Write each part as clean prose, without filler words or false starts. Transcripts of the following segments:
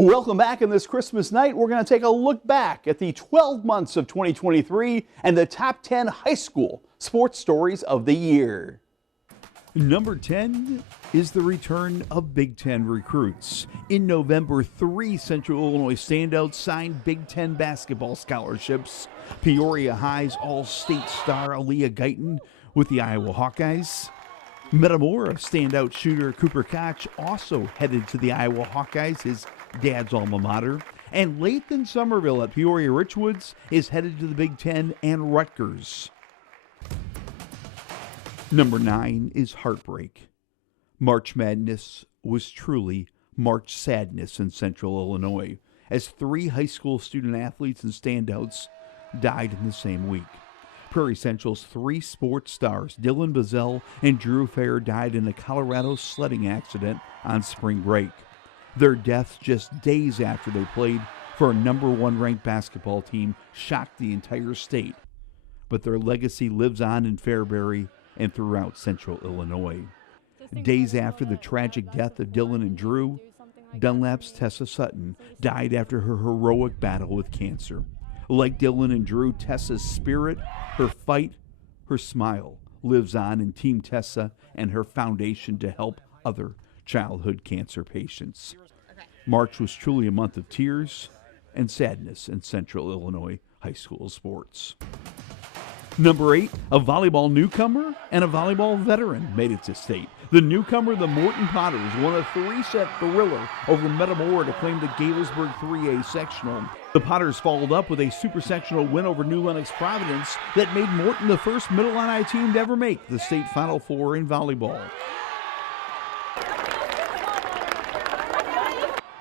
Welcome back. On this Christmas night, we're going to take a look back at the 12 months of 2023 and the top 10 high school sports stories of the year. Number 10 is the return of Big Ten recruits. In November, 3 Central Illinois standouts signed Big Ten basketball scholarships. Peoria High's All-State star Aaliyah Guyton with the Iowa Hawkeyes. Metamora standout shooter Cooper Koch also headed to the Iowa Hawkeyes, his dad's alma mater. And Lathan Somerville at Peoria Richwoods is headed to the Big Ten and Rutgers. Number 9 is heartbreak. March Madness was truly March sadness in Central Illinois, as 3 high school student athletes and standouts died in the same week. Prairie Central's 3 sports stars, Dylan Bazell and Drew Fair, died in a Colorado sledding accident on spring break. Their deaths just days after they played for a number 1 ranked basketball team shocked the entire state. But their legacy lives on in Fairbury and throughout Central Illinois. Days after the tragic death of Dylan and Drew, Dunlap's Tessa Sutton died after her heroic battle with cancer. Like Dylan and Drew, Tessa's spirit, her fight, her smile lives on in Team Tessa and her foundation to help other childhood cancer patients. March was truly a month of tears and sadness in Central Illinois high school sports. Number 8, a volleyball newcomer and a volleyball veteran made it to state. The newcomer, the Morton Potters, won a 3-set thriller over Metamora to claim the Galesburg 3A sectional. The Potters followed up with a super sectional win over New Lenox Providence that made Morton the first Middle Illini team to ever make the state Final Four in volleyball.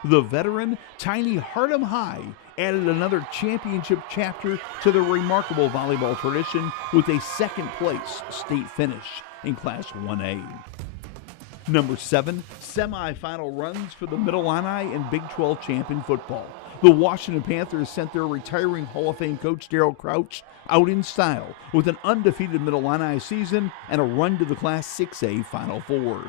The veteran, Tiny Hardham High, added another championship chapter to the remarkable volleyball tradition with a second-place state finish in Class 1A. Number 7, semifinal runs for the Middle Illini and Big 12 champion football. The Washington Panthers sent their retiring Hall of Fame coach Darryl Crouch out in style with an undefeated Middle Illini season and a run to the Class 6A Final Four.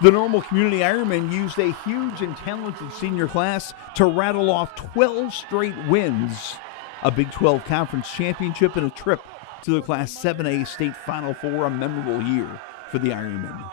The Normal Community Ironmen used a huge and talented senior class to rattle off 12 straight wins, a Big 12 Conference championship, and a trip to the Class 7A State Final Four, a memorable year for the Ironmen.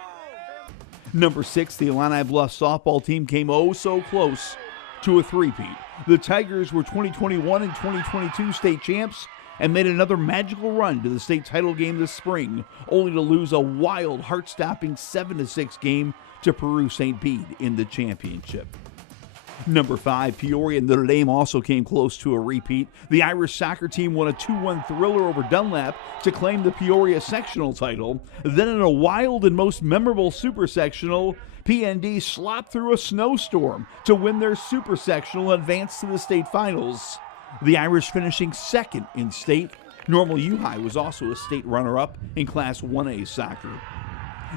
Number 6, the Illini Bluff softball team came oh so close to a three-peat. The Tigers were 2021 and 2022 state champs and made another magical run to the state title game this spring, only to lose a wild, heart-stopping 7-6 game to Peru St. Bede in the championship. Number 5, Peoria and Notre Dame also came close to a repeat. The Irish soccer team won a 2-1 thriller over Dunlap to claim the Peoria sectional title. Then in a wild and most memorable super sectional, PND slopped through a snowstorm to win their super sectional and advance to the state finals. The Irish finishing second in state. Normal U High was also a state runner-up in Class 1A soccer.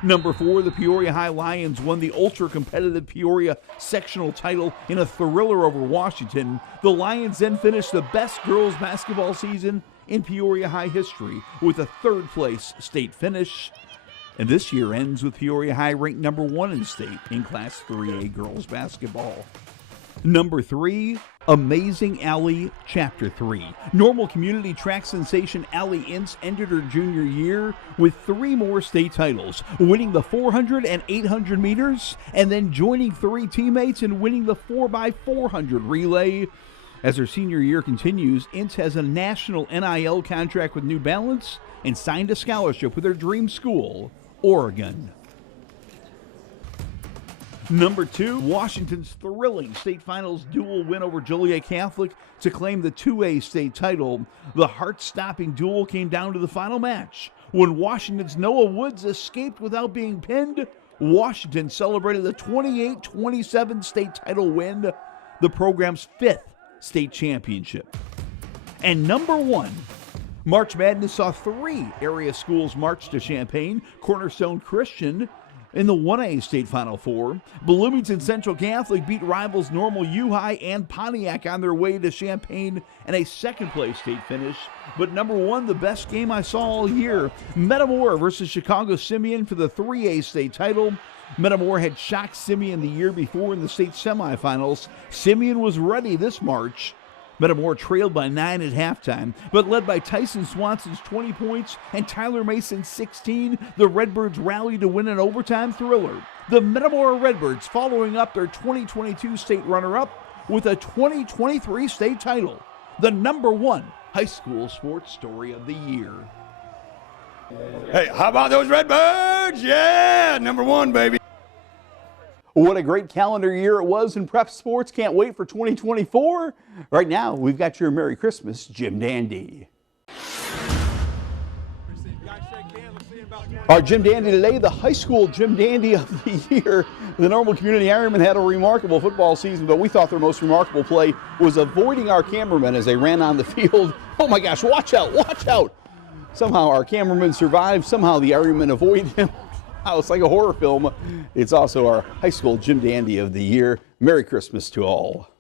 Number 4, the Peoria High Lions won the ultra-competitive Peoria sectional title in a thriller over Washington. The Lions then finished the best girls basketball season in Peoria High history with a third-place state finish. And this year ends with Peoria High ranked number 1 in state in Class 3A girls basketball. Number 3, Amazing Allie Chapter 3. Normal community track sensation Allie Ince ended her junior year with 3 more state titles, winning the 400 and 800 meters, and then joining 3 teammates and winning the 4x400 relay. As her senior year continues, Ince has a national NIL contract with New Balance and signed a scholarship with her dream school, Oregon. Number 2, Washington's thrilling state finals duel win over Joliet Catholic to claim the 2A state title. The heart-stopping duel came down to the final match. When Washington's Noah Woods escaped without being pinned, Washington celebrated the 28-27 state title win, the program's 5th state championship. And number 1, March Madness saw 3 area schools march to Champaign. Cornerstone Christian In the 1A state Final Four, Bloomington Central Catholic beat rivals Normal U-High and Pontiac on their way to Champaign and a second-place state finish. But number one, the best game I saw all year, Metamora versus Chicago Simeon for the 3A state title. Metamora had shocked Simeon the year before in the state semifinals. Simeon was ready this March. Metamora trailed by 9 at halftime, but led by Tyson Swanson's 20 points and Tyler Mason's 16, the Redbirds rallied to win an overtime thriller. The Metamora Redbirds following up their 2022 state runner-up with a 2023 state title, the number one high school sports story of the year. Hey, how about those Redbirds? Yeah, number one, baby. What a great calendar year it was in prep sports. Can't wait for 2024. Right now, we've got your Merry Christmas, Jim Dandy. Our Jim Dandy today, the high school Jim Dandy of the year. The Normal Community Ironmen had a remarkable football season, but we thought their most remarkable play was avoiding our cameramen as they ran on the field. Oh my gosh, watch out, watch out. Somehow our cameraman survived. Somehow the Ironmen avoided him. It's like a horror film. It's also our high school Jim Dandy of the year. Merry Christmas to all.